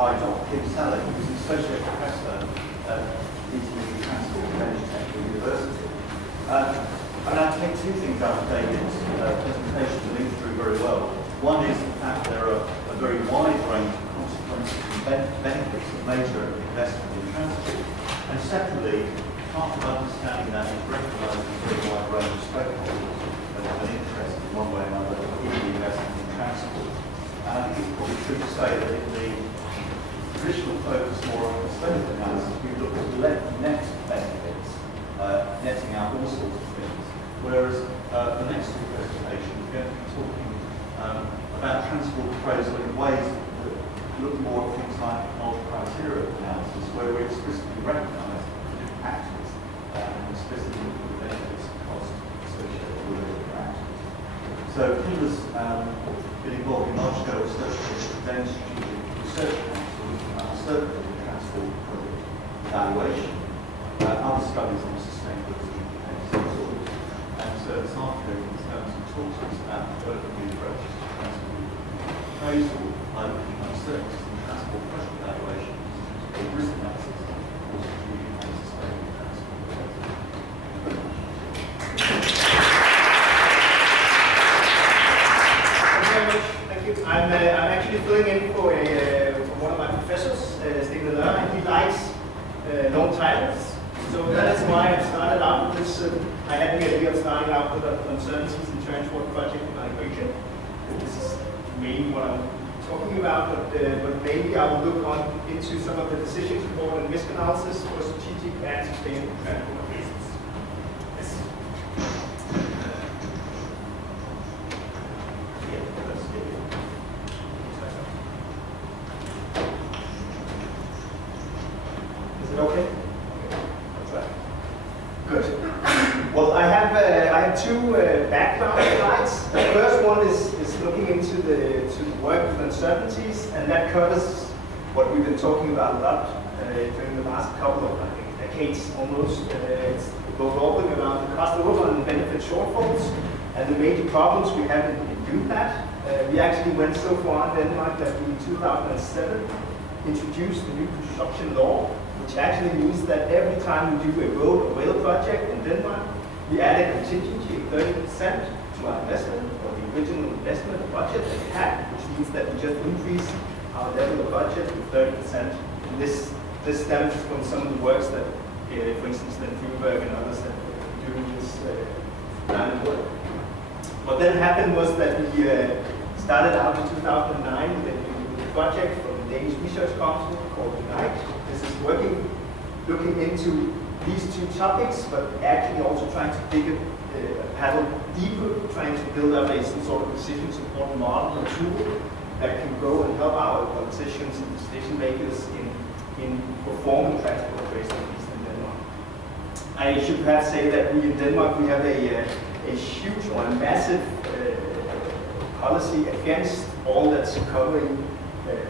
by Dr. Salling, who's an associate professor at Rethinking Transport at University. And I'll take two things out of David's presentation that lead through very well. One is the fact there are a very wide range of consequences and benefits of major investment in transport. And secondly, part of understanding that is recognising a very wide range of stakeholders that have an interest in one way or another in the investment in transport. And I think it's probably true to say that in the traditional focus more on cost-benefit analysis, we look at net benefits, netting out all sorts of things. Whereas the next two presentations, we're going to be talking about transport appraisal in ways that look more at things like multi-criteria analysis, where we explicitly recognise different actors and explicitly look at the benefits and costs associated with different actors. So he was been involved in large-scale research projects, then strategic research council, looking at uncertainty in transport project evaluation, other studies on sustainability and so this afternoon he's going to talk to us about developing new approaches to transport appraisal by looking at uncertainties in transport project evaluation, risk analysis, and strategic and sustainable transport. I'm actually filling in for one of my professors, Stephen Lerner, and he likes long titles. So that is why I started out with this. I had the idea of starting out with uncertainties in transport project evaluation. This is mainly what I'm talking about, but maybe I will look on into some of the decision support and risk analysis for strategic and sustainable transport reasons. Yes. Is it okay? That's right. Good. Well, I have two background slides. The first one is looking into the work with uncertainties, and that covers what we've been talking about a lot during the last couple of decades almost. It's revolving around the cost overrun and benefit shortfalls, and the major problems we have in doing that. We actually went so far in Denmark that we in 2007 introduced a new construction law, which actually means that every time we do a road or rail project in Denmark, we add a contingency of 30% to our investment, or the original investment budget that we had, which means that we just increase our level of budget with 30%. And this stems from some of the works that, for instance, Fruberg and others have been doing this kind of work. What then happened was that we started out in 2009 with a project from the Danish Research Council called Unite. This is looking into these two topics, but actually also trying to dig a paddle deeper, trying to build up some sort of decision support model or tool that can go and help our politicians and decision makers in performing transport appraisal in Denmark. I should perhaps say that we in Denmark, we have a huge or a massive policy against all that's covering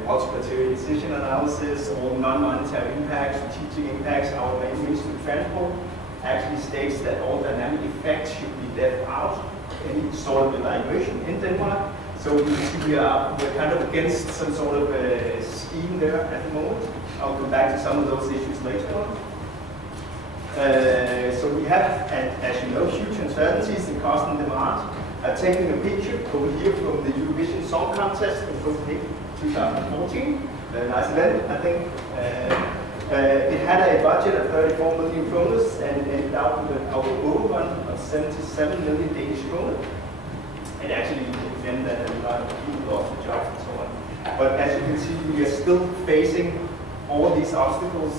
multi-criteria decision analysis, all non-monetary impacts, strategic impacts. Our main Ministry of Transport actually states that all dynamic effects should be left out any sort of evaluation in Denmark. So you can see we're kind of against some sort of scheme there at the moment. I'll come back to some of those issues later on. So we have, as you know, huge uncertainties in cost and demand. Taking a picture over here from the Eurovision Song Contest in Copenhagen 2014. Very nice event, I think. It had a budget of 34 million kroner and ended out with an overrun of 77 million Danish kroner. It actually meant that a lot of people lost their jobs and so on. But as you can see, we are still facing all these obstacles,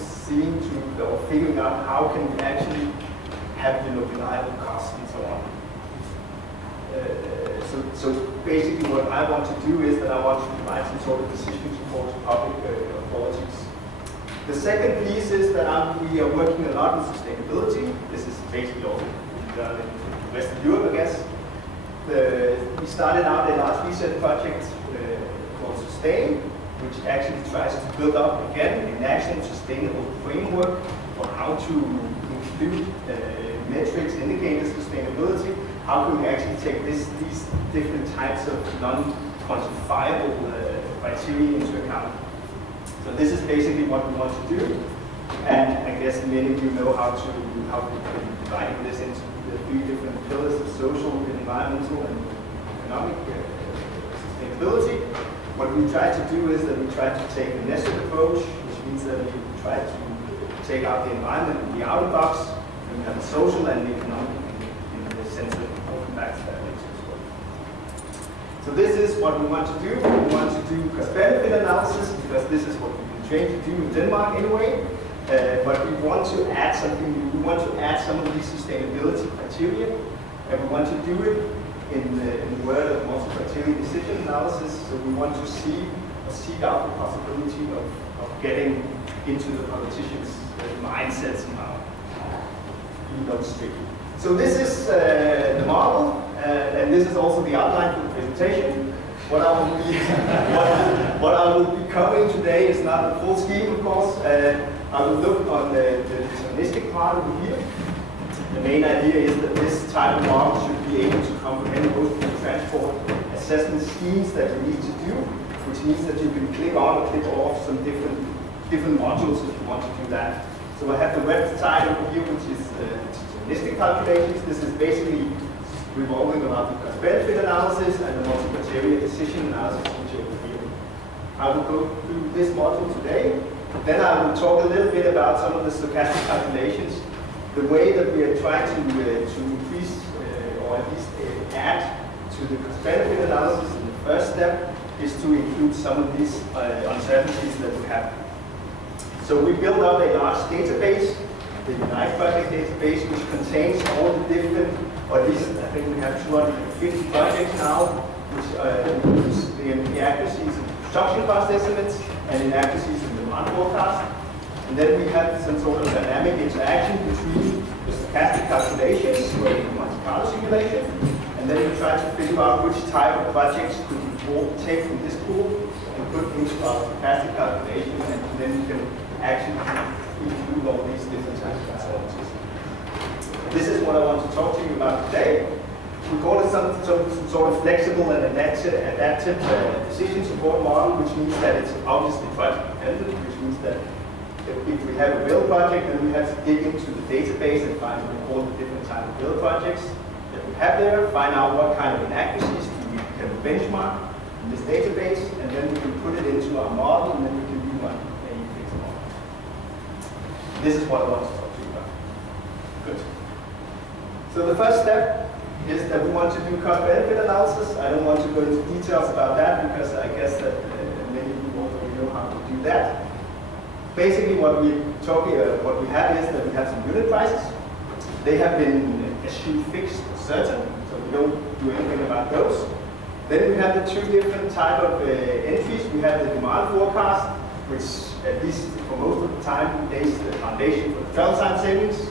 figuring out how can we actually have reliable costs and so on. So basically what I want to do is that I want to provide some sort of decision support to public authorities. The second piece is that we are working a lot on sustainability. This is basically all done in Western Europe, I guess. We started out a large research project called Sustain, which actually tries to build up again a national sustainable framework for how to include metrics, indicators, sustainability. How can we actually take these different types of non-quantifiable criteria into account? So this is basically what we want to do. And I guess many of you know how we can divide this into the 3 different pillars of social, environmental, and economic sustainability. What we try to do is that we try to take a nested approach, which means that we try to take out the environment in the outer box, and we have the social and the economic in the sense that we come back to that later as well. So this is what we want to do. We want to do cost-benefit analysis because this is what we've been trained to do in Denmark anyway. But we want to add something new. We want to add some of these sustainability criteria, and we want to do it in the word of multi-criteria decision analysis. So we want to seek out the possibility of getting into the politicians' mindset somehow. So this is the model, and this is also the outline for the presentation. What I will be covering today is not the full scheme, of course. I will look on the deterministic part over here. The main idea is that this type of model should be able to comprehend both the transport assessment schemes that you need to do, which means that you can click on or click off some different modules if you want to do that. So I have the WebTAG over here, which is deterministic calculations. This is basically revolving around the cost-benefit analysis and the multi-criteria decision analysis, which are over here. I will go through this module today. Then I will talk a little bit about some of the stochastic calculations. The way that we are trying to increase or at least add to the cost-benefit analysis in the first step is to include some of these uncertainties that we have. So we built up a large database, the Unite project database, which contains all the different, or at least I think we have 250 projects now, which includes the inaccuracies in construction cost estimates and inaccuracies in demand forecast. And then we have some sort of dynamic interaction between the stochastic calculations, or the Monte Carlo simulation, and then we try to figure out which type of projects could we take from this pool and put into our stochastic calculation, and then we can actually include all these different types of analysis. This is what I want to talk to you about today. We call it some sort of flexible and adaptive decision support model, which means that it's obviously project dependent, which means that if we have a real project, then we have to dig into the database and find all the different types of real projects that we have there, find out what kind of inaccuracies we can benchmark in this database, and then we can put it into our model, and then we can rerun any fixed model. This is what I want to talk to you about. Good. So the first step is that we want to do cost-benefit analysis. I don't want to go into details about that because I guess that many of you already know how to do that. Basically, what we have is that we have some unit prices. They have been eschewed fixed or certain, so we don't do anything about those. Then we have the 2 different type of entries. We have the demand forecast, which at least for most of the time lays the foundation for the travel time savings,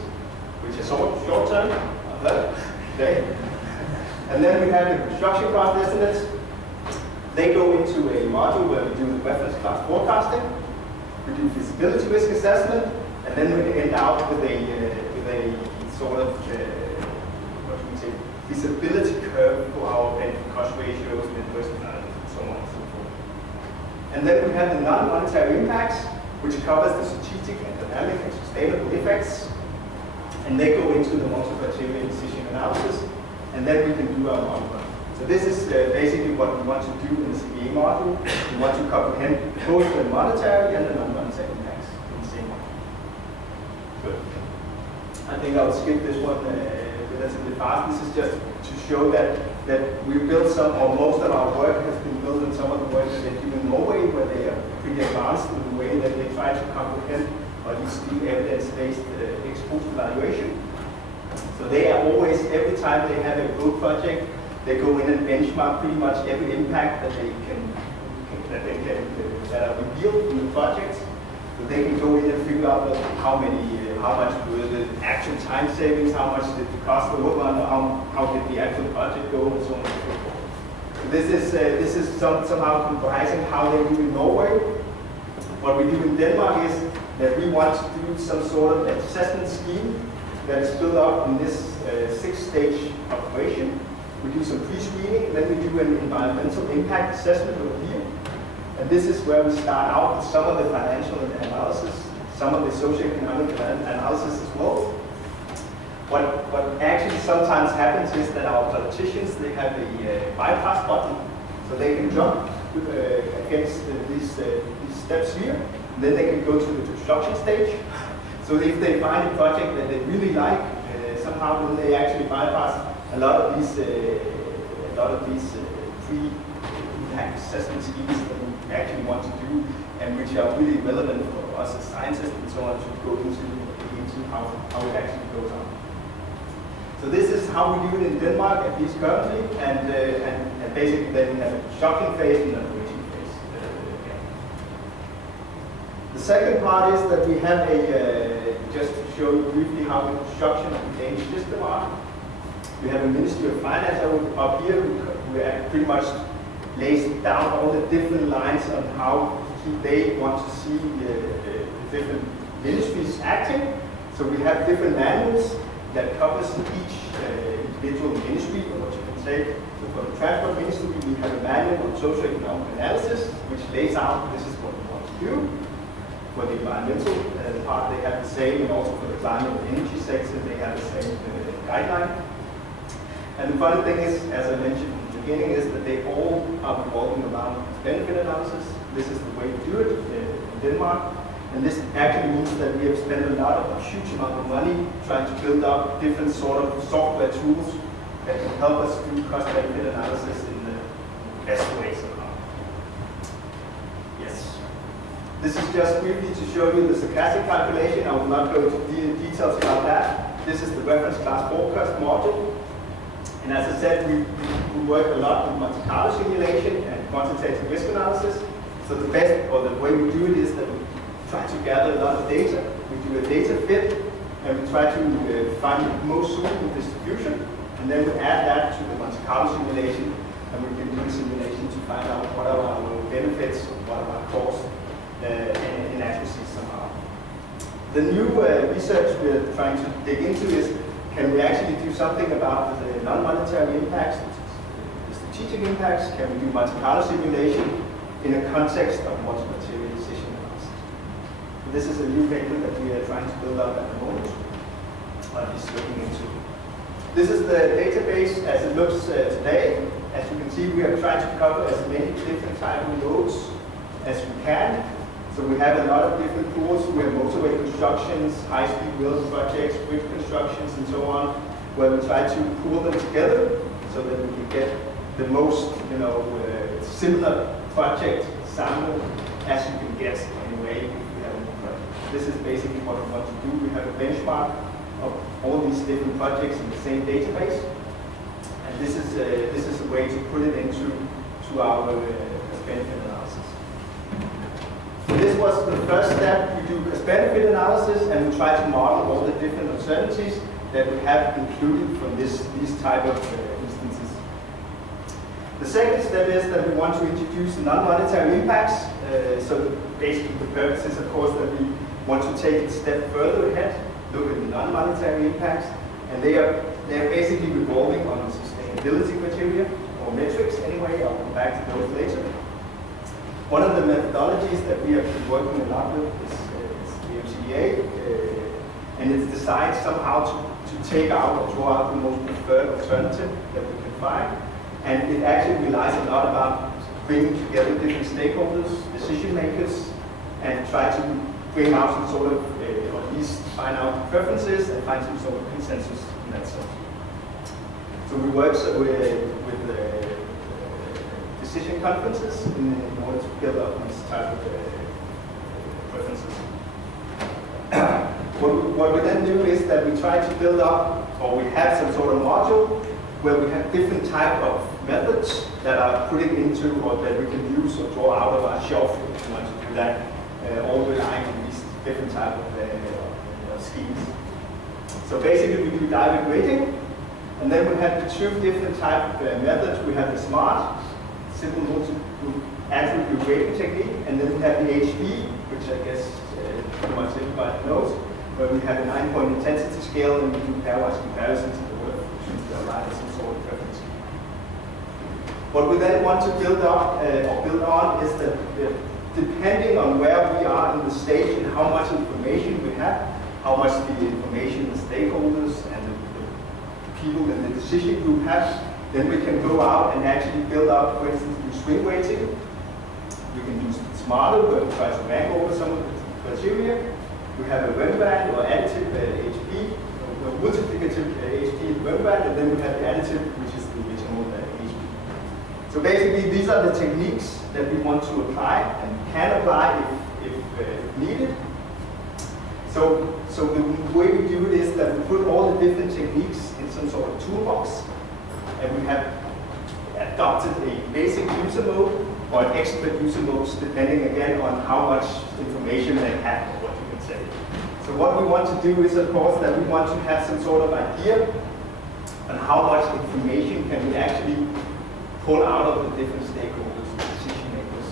which is short term. Okay. And then we have the construction cost estimates. They go into a module where we do the reference cost forecasting. We do feasibility risk assessment, and then we end out with a sort of feasibility curve for our benefit cost ratios, net present value, and so on and so forth. And then we have the non-monetary impacts, which covers the strategic and dynamic and sustainable effects, and they go into the multi-criteria decision analysis, and then we can do our model run. So this is basically what we want to do in the CBA module. We want to comprehend both the monetary and the non-monetary impacts in the same module. Good. I think I'll skip this one relatively fast. This is just to show that we built some, or most of our work has been built on some of the work that they do in Norway, where they are pretty advanced in the way that they try to comprehend or at least do evidence-based ex-post evaluation. So they are always, every time they have a road project, they go in and benchmark pretty much every impact that that are revealed in the project. So they can go in and figure out how much were the actual time savings, how much did the cost of the overrun, how did the actual project go, and so on and so forth. So this is somehow comprising how they do in Norway. What we do in Denmark is that we want to do some sort of assessment scheme that is built up in this 6-stage operation. We do some pre-screening, then we do an environmental impact assessment over here. And this is where we start out with some of the financial analysis, some of the socioeconomic analysis as well. What actually sometimes happens is that our politicians, they have a bypass button, so they can jump against these steps here, and then they can go to the construction stage. So if they find a project that they really like, somehow then they actually bypass a lot of these pre-impact assessment schemes that we actually want to do, and which are really relevant for us as scientists and so on to go into how it actually goes on. So this is how we do it in Denmark, at least currently, and basically then we have a construction phase and an operation phase. The second part is that we have just to show you briefly how the construction of the Danish system are. We have a Ministry of Finance up here who pretty much lays down all the different lines on how they want to see the different ministries acting. So we have different manuals that covers each individual ministry, or what you can say. So for the Transport Ministry, we have a manual on socioeconomic analysis, which lays out this is what we want to do. For the environmental part, they have the same, and also for the climate and energy sector, they have the same guideline. And the funny thing is, as I mentioned in the beginning, is that they all are revolving around benefit analysis. This is the way to do it in Denmark. And this actually means that we have spent a huge amount of money trying to build up different sort of software tools that can help us do cost-benefit analysis in the best way somehow. Yes. This is just briefly to show you the stochastic calculation. I will not go into details about that. This is the reference class forecast module. And as I said, we work a lot with Monte Carlo simulation and quantitative risk analysis. So the best, or the way we do it is that we try to gather a lot of data. We do a data fit, and we try to find the most suitable distribution, and then we add that to the Monte Carlo simulation, and we can do the simulation to find out what are our benefits, what are our costs, and accuracy somehow. The new research we're trying to dig into is, can we actually do something about the non-monetary impacts, the strategic impacts? Can we do Monte Carlo simulation in a context of multi-material decision analysis? This is a new paper that we are trying to build up at the moment, or at least looking into. This is the database as it looks today. As you can see, we are trying to cover as many different types of nodes as we can. So we have a lot of different pools. We have motorway constructions, high-speed rail projects, bridge constructions, and so on, where we try to pool them together so that we can get the most, similar project sample as you can get anyway. This is basically what we want to do. We have a benchmark of all these different projects in the same database, and this is a way to put it into our cost-benefit analysis. So this was the first step. We do cost-benefit analysis, and we try to model all the different alternatives that we have included from these type of instances. The second step is that we want to introduce non-monetary impacts. So basically, the purpose is, of course, that we want to take it a step further ahead, look at the non-monetary impacts, and they're basically revolving on sustainability criteria, or metrics anyway. I'll come back to those later. One of the methodologies that we have been working a lot with is the MCDA, and it's designed somehow to take out or draw out the most preferred alternative that we can find. And it actually relies a lot about bringing together different stakeholders, decision makers, and try to bring out some sort of, or at least find out preferences and find some sort of consensus in that sense. So we work with decision conferences in order to build up these type of preferences. What we then do is that we try to build up, or we have some sort of module where we have different type of methods that are put into, or that we can use or draw out of our shelf if we want to do that, all relying on these different type of schemes. So basically we do direct rating, and then we have the two different type of methods. We have the SMART, simple multi-attribute rating technique, and then we have the HB, which I guess pretty much everybody knows, where we have a 9-point intensity scale, and we do pairwise comparisons in order to arrive at some sort of preference. What we then want to build up or build on is that depending on where we are in the stage and how much information we have, how much the information the stakeholders and the people in the decision group have, then we can go out and actually build up, for instance, do swing weighting. We can do smarter, where we try to rank over some of the criteria. We have a Rembrandt or additive HP, or multiplicative HP in Rembrandt, and then we have the additive, which is the original HP. So basically, these are the techniques that we want to apply and can apply if needed. So the way we do it is that we put all the different techniques in some sort of toolbox, and we have adopted a basic user mode or an expert user mode, depending again on how much information they have or what you can say. So what we want to do is, of course, that we want to have some sort of idea on how much information can we actually pull out of the different stakeholders, decision makers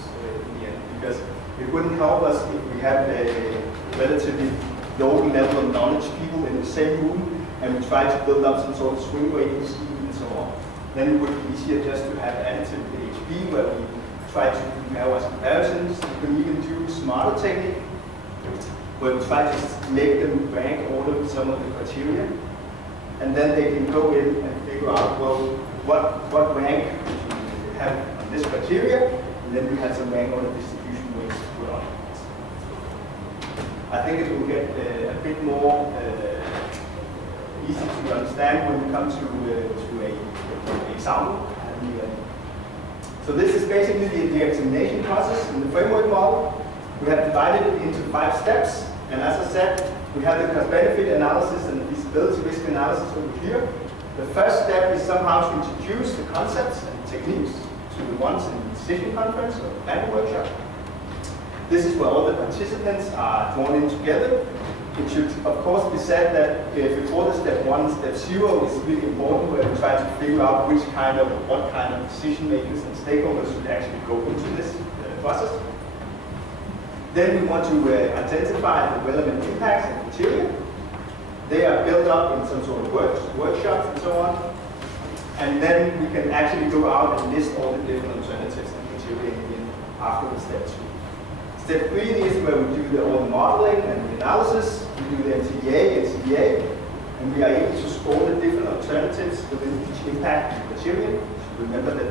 in the end. Because it wouldn't help us if we have a relatively low level of knowledge people in the same room and we try to build up some sort of swing weighting scheme and so on. Then it would be easier just to have additive HP where we try to compare us comparisons. You can even do smarter technique where we try to make them rank order some of the criteria. And then they can go in and figure out, well, what rank should we have on this criteria, and then we have some rank order distribution weights to put on. I think it will get a bit more easy to understand when we come to an example. So this is basically the examination process in the framework model. We have divided it into 5 steps, and as I said, we have the cost-benefit analysis and the feasibility risk analysis over here. The first step is somehow to introduce the concepts and techniques to the ones in the decision conference or the planning workshop. This is where all the participants are drawn in together. It should, of course, be said that before the step 1, step 0 is really important, where we try to figure out what kind of decision makers and stakeholders should actually go into this process. Then we want to identify the relevant impacts and criteria. They are built up in some sort of workshops and so on. And then we can actually go out and list all the different alternatives and criteria after the step 2. Step 3 is where we do all the modeling and the analysis. We do the MTEA and CBA, and we are able to score the different alternatives within each impact and criteria. So remember that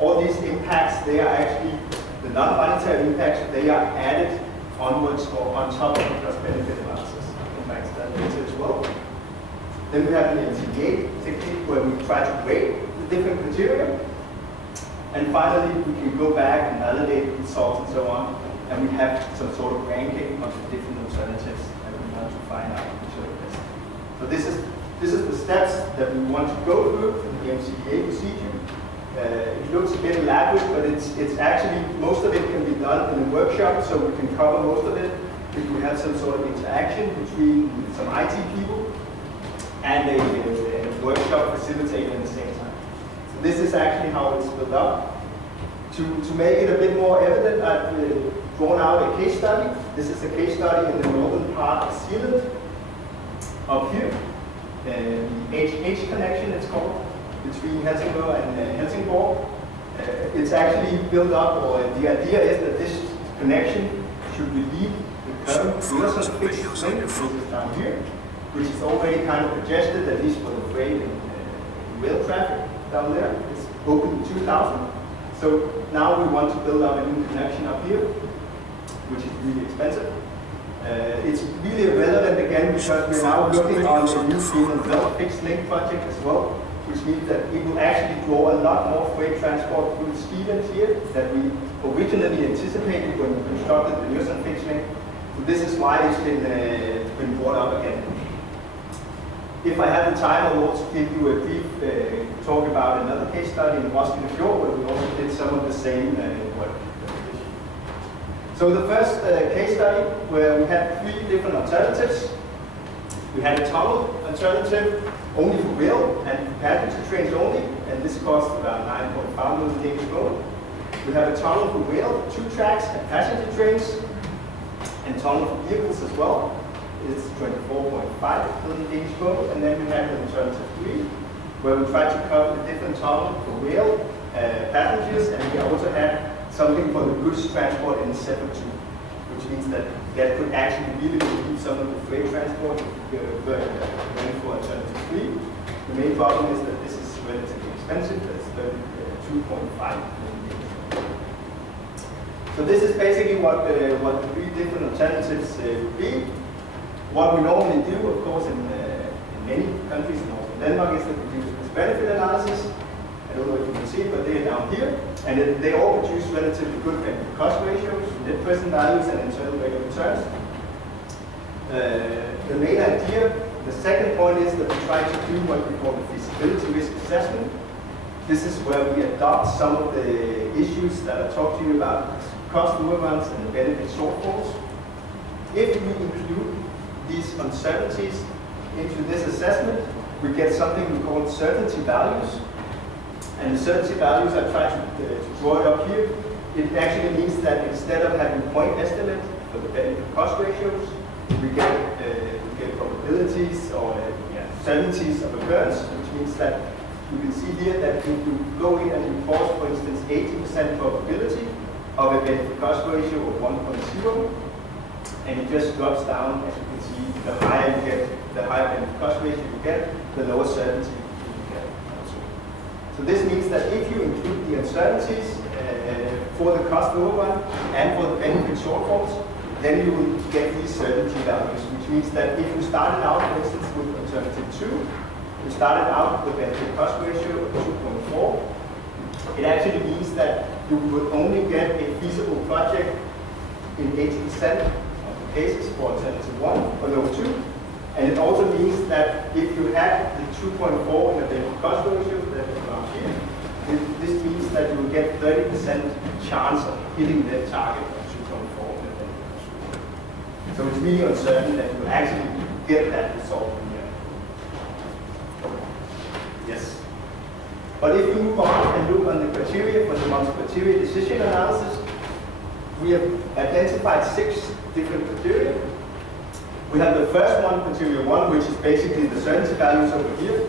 all these impacts, they are actually the non-monetary impacts. They are added onwards or on top of the cost-benefit analysis. I'll come back to that later as well. Then we have the MTEA technique where we try to weight the different criteria. And finally, we can go back and validate the results and so on. And we have some sort of ranking of the different alternatives that we want to find out which are the best. So this is the steps that we want to go through in the MCDA procedure. It looks a bit elaborate, but it's actually, most of it can be done in a workshop, so we can cover most of it if we have some sort of interaction between some IT people and a workshop facilitator at the same time. So this is actually how it's built up. To make it a bit more evident, I've drawn out a case study. This is a case study in the northern part of Zealand, up here. The HH connection, it's called, between Helsingør and Helsingborg. It's actually built up, or the idea is that this connection should relieve the current Øresund fixed link, which is down here, which is already kind of congested, at least for the freight and rail traffic down there. It's opened in 2000. So now we want to build up a new connection up here, which is really expensive. It's really relevant again because we're now looking on the new Greenland fixed link project as well, which means that it will actually draw a lot more freight transport through the Stevens here than we originally anticipated when we constructed the Øresund fixed link. So this is why it's been brought up again. If I have the time, I'll also give you a brief talk about another case study in Roskilde Fjord, where we also did some of the same work. So the first case study, where we had 3 different alternatives. We had a tunnel alternative only for rail and passenger trains only, and this cost about 9.5 million Danish kroner. We have a tunnel for rail, 2 tracks and passenger trains, and tunnel for vehicles as well. It's 24.5 million Danish kroner, and then we have the alternative 3, where we try to cover the different tunnel for rail passengers, and we also had something for the goods transport in separate too, which means that could actually really relieve some of the freight transport going for alternative 3. The main problem is that this is relatively expensive. That's 2.5 million. So this is basically what the 3 different alternatives would be. What we normally do, of course, in many countries, and also Denmark, is that we do this benefit analysis. I don't know if you can see it, but they're down here. And they all produce relatively good benefit cost ratios, net present values, and internal rate of returns. The main idea, the second point, is that we try to do what we call the feasibility risk assessment. This is where we adopt some of the issues that I talked to you about, cost overruns and the benefit shortfalls. If we include these uncertainties into this assessment, we get something we call certainty values. And the certainty values, I tried to draw it up here. It actually means that instead of having point estimate for the benefit cost ratios, we get probabilities or certainties of occurrence, which means that you can see here that if you go in and report, for instance, 80% probability of a benefit cost ratio of 1.0, and it just drops down, as you can see, the higher you get, the higher benefit cost ratio you get, the lower certainty you get also. So this means that if you include the uncertainties for the cost overrun and for the benefit shortfalls, then you will get these certainty values, which means that if you started out, for instance, with alternative 2, you started out with a benefit cost ratio of 2.4, it actually means that you would only get a feasible project in 80% of the cases for alternative 1 or low 2. And it also means that if you had the 2.4 in the benefit cost ratio that is around here, this means that you will get 30% chance of hitting the target of 2.4 in the benefit cost ratio. So it's really uncertain that you will actually get that result in here. Yes. But if we move on and look on the criteria for the multi-criteria decision analysis, we have identified 6 different criteria. We have the first one, criteria 1, which is basically the certainty values over here.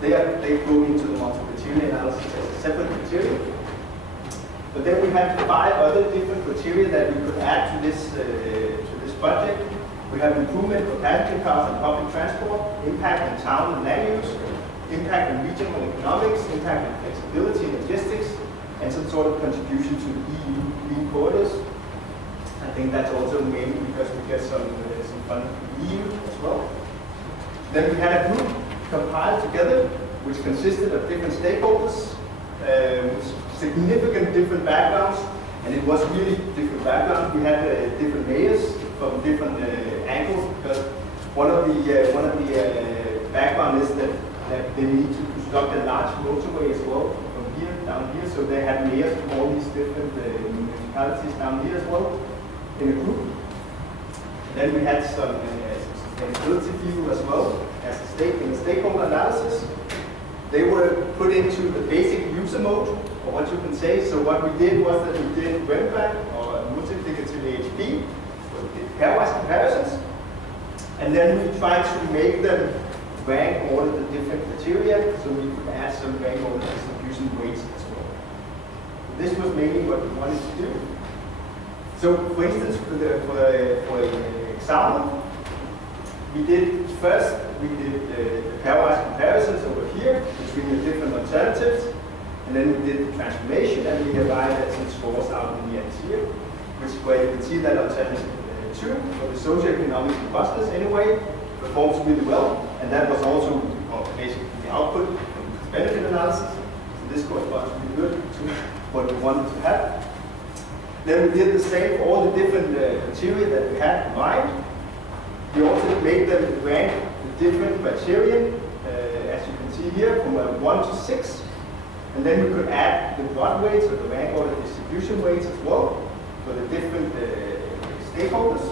They go into the multi-criteria analysis as a separate criteria. But then we have 5 other different criteria that we could add to this project. We have improvement for passenger cars and public transport, impact on town and land use, impact on regional economics, impact on flexibility and logistics, and some sort of contribution to the EU green corridors. I think that's also mainly because we get some funding from the EU as well. Then we had a group compiled together, which consisted of different stakeholders, with significant different backgrounds, and it was really different backgrounds. We had different layers from different angles, because one of the background is that they need to construct a large motorway as well from here down here, so they had layers from all these different municipalities down here as well in a group. Then we had some sustainability view as well as in the stakeholder analysis. They were put into the basic user mode, or what you can say. So what we did was that we did WebTAG or multiplicative AHP, so we did pairwise comparisons, and then we tried to make them rank order the different criteria, so we could add some rank order distribution weights as well. So this was mainly what we wanted to do. So, for instance, for an example, we did the pairwise comparisons over here between the different alternatives, and then we did the transformation, and we arrived at some scores out in the end here, which is where you can see that alternative 2, for the socioeconomic robustness anyway, performs really well, and that was also basically the output of the benefit analysis. So this corresponds really good to what we wanted to have. Then we did the same for all the different criteria that we had in mind. We also made them rank the different criterion, as you can see here, from 1 to 6. And then we could add the broad weights or the rank order distribution weights as well for the different stakeholders.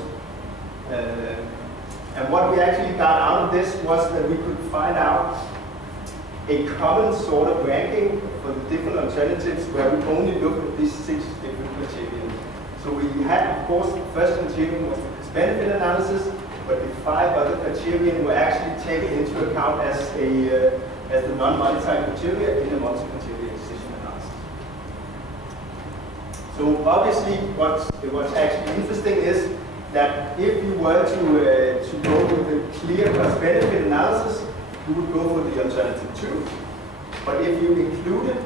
And what we actually got out of this was that we could find out a common sort of ranking for the different alternatives where we only looked at these 6 different criteria. So we had, of course, the first criterion was the benefit analysis, but the 5 other criteria were actually taken into account as the non-modified criteria in the multi-criteria decision analysis. So obviously, what's actually interesting is that if you were to go with a clear cost-benefit analysis, you would go for the alternative 2. But if you included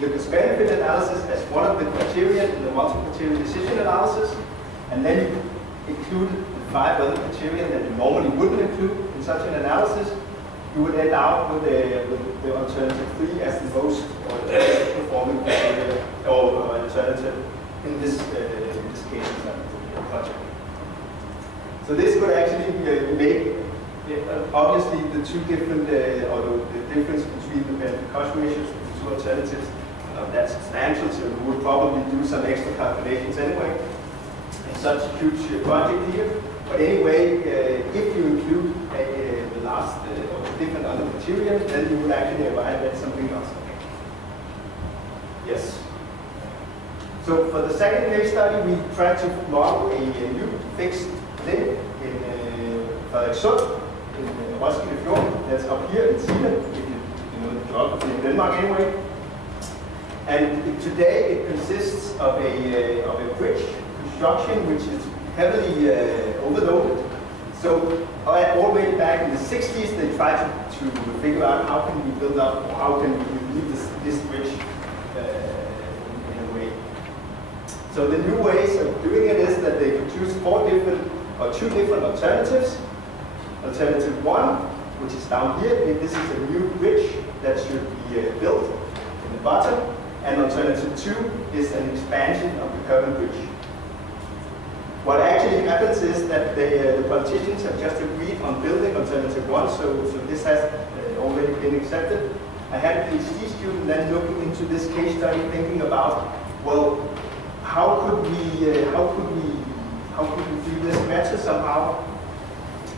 the cost-benefit analysis as one of the criteria in the multi-criteria decision analysis, and then you included the 5 other criteria that you normally wouldn't include in such an analysis, you would end out with the alternative 3 as the most or the best performing criteria or alternative in this case project. So this could actually make obviously the two different or the difference between the benefit cost ratios of the two alternatives that's substantial. So we would probably do some extra calculations anyway in such a huge project here. But anyway, if you include the last or the different other criteria, then you would actually arrive at something else. Yes. So for the second case study, we tried to model a new fixed limit in Frederikssund, in Roskilde Fjord. That's up here in Zealand, if you know the geography in Denmark anyway. And today it consists of a bridge construction which is heavily overloaded. So already back in the 60s, they tried to figure out how can we build up, or how can we relieve this bridge in a way. So the new ways of doing it is that they produce two different alternatives. Alternative 1, which is down here, this is a new bridge that should be built in the bottom. And alternative 2 is an expansion of the current bridge. What actually happens is that the politicians have just agreed on building alternative 1, so this has already been accepted. I had a PhD student then looking into this case study, thinking about, well, how could we do this better somehow?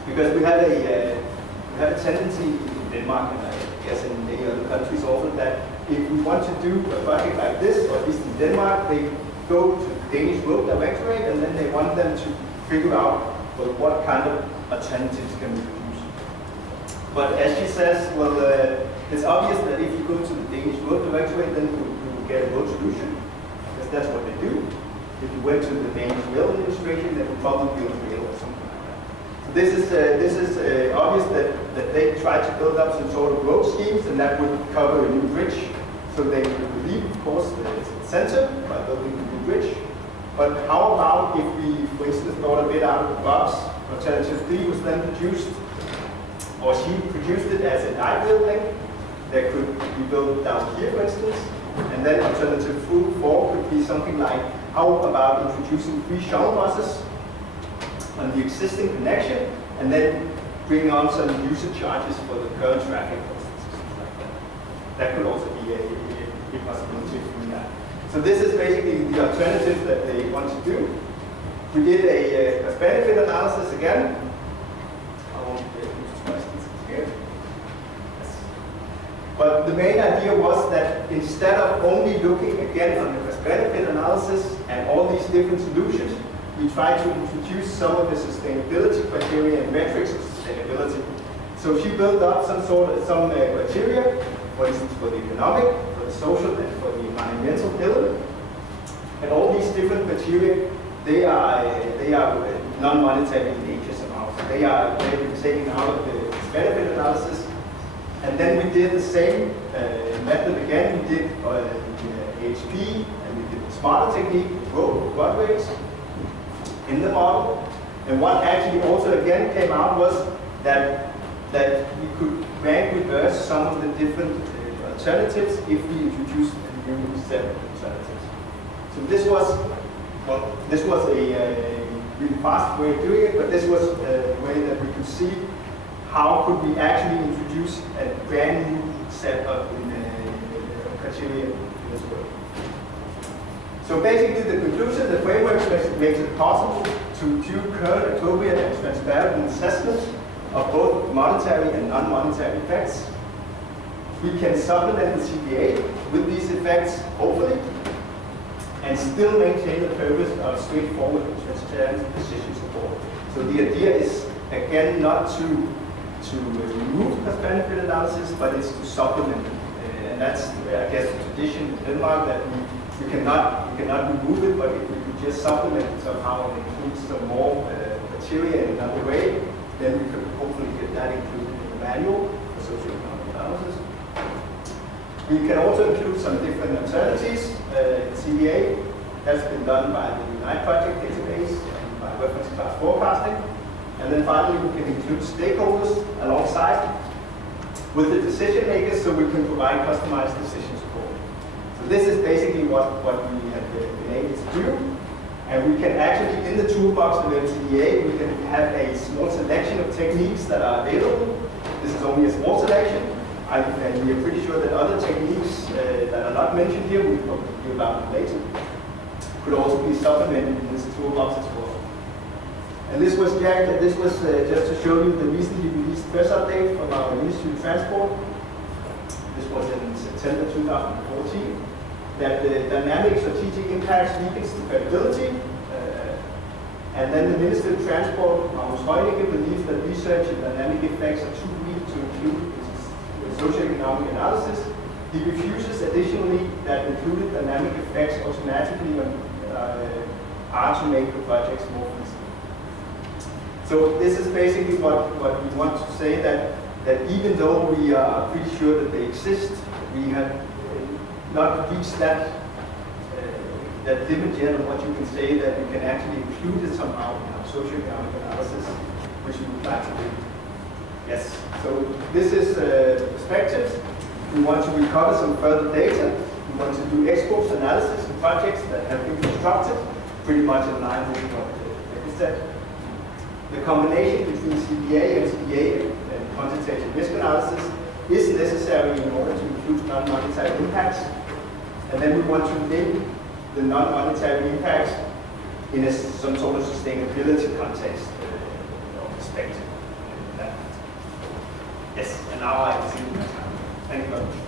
Because we have a tendency in Denmark, and I guess in many other countries also, that if we want to do a project like this, or at least in Denmark, they go to the Danish Road Directorate and then they want them to figure out, well, what kind of alternatives can we use. But as she says, well, it's obvious that if you go to the Danish Road Directorate, then you will get a road solution, because that's what they do. If you went to the Danish Rail Administration, they would probably build a rail or something like that. So this is obvious that they try to build up some sort of road schemes, and that would cover a new bridge. So they would relieve, of course, the center by building a new bridge. But how about if we, for instance, thought a bit out of the box? Alternative 3 was then produced, or she produced it as an ideal link that could be built down here, for instance. And then alternative 4 could be something like, how about introducing 3 shuttle buses on the existing connection, and then bring on some user charges for the current traffic, for instance, something like that. That could also be a possibility of doing that. So this is basically the alternative that they want to do. We did a cost-benefit analysis again. I won't get into questions here. Yes. But the main idea was that instead of only looking again on the cost-benefit analysis and all these different solutions, we try to introduce some of the sustainability criteria and metrics of sustainability. So she built up some criteria, for instance, for the economic, for the social, and for the environmental pillar. And all these different criteria, they are non-monetary in nature somehow. So they've been taken out of the benefit analysis. And then we did the same method again. We did HP, and we did the smarter technique, roadways in the model. And what actually also again came out was that we could rank reverse some of the different alternatives if we introduced a new set of alternatives. So this was a really fast way of doing it, but this was a way that we could see how could we actually introduce a brand new set of criteria in this way. So basically the conclusion, the framework makes it possible to do current, appropriate, and transparent assessment of both monetary and non-monetary effects. We can supplement the CPA with these effects, hopefully, and still maintain the purpose of straightforward and transparent decision support. So the idea is, again, not to remove cost-benefit analysis, but it's to supplement it. And that's, I guess, the tradition in Denmark that we You cannot remove it, but if you could just supplement it somehow and include some more material in another way, then we could hopefully get that included in the manual for socioeconomic analysis. We can also include some different alternatives in CDA. That's been done by the Unite project database and by reference class forecasting. And then finally, we can include stakeholders alongside with the decision makers so we can provide customized decision support. So this is basically what we have been able to do. And we can actually, in the toolbox of MCDA, we can have a small selection of techniques that are available. This is only a small selection. And we are pretty sure that other techniques that are not mentioned here, we'll probably hear about them later, could also be supplemented in this toolbox as well. And this was just to show you the recently released press update from our Ministry of Transport. This was in September 2014. That the dynamic strategic impacts weakens the credibility. And then the Minister of Transport, Magnus Heunicke, believes that research and dynamic effects are too weak to include socioeconomic analysis. He refuses additionally that included dynamic effects automatically are to make the projects more feasible. So this is basically what we want to say, that even though we are pretty sure that they exist, we have not reached that limit yet of what you can say that we can actually include it somehow in our socioeconomic analysis, which we would like to do. Yes, so this is the perspective. We want to recover some further data. We want to do ex post analysis of projects that have been constructed, pretty much in line with what Becky said. The combination between CBA and CBA and quantitative risk analysis is necessary in order to include non-monetary impacts. And then we want to link the non-monetary impacts in some sort of sustainability context or perspective. Yes, and now I see my time. Thank you very much.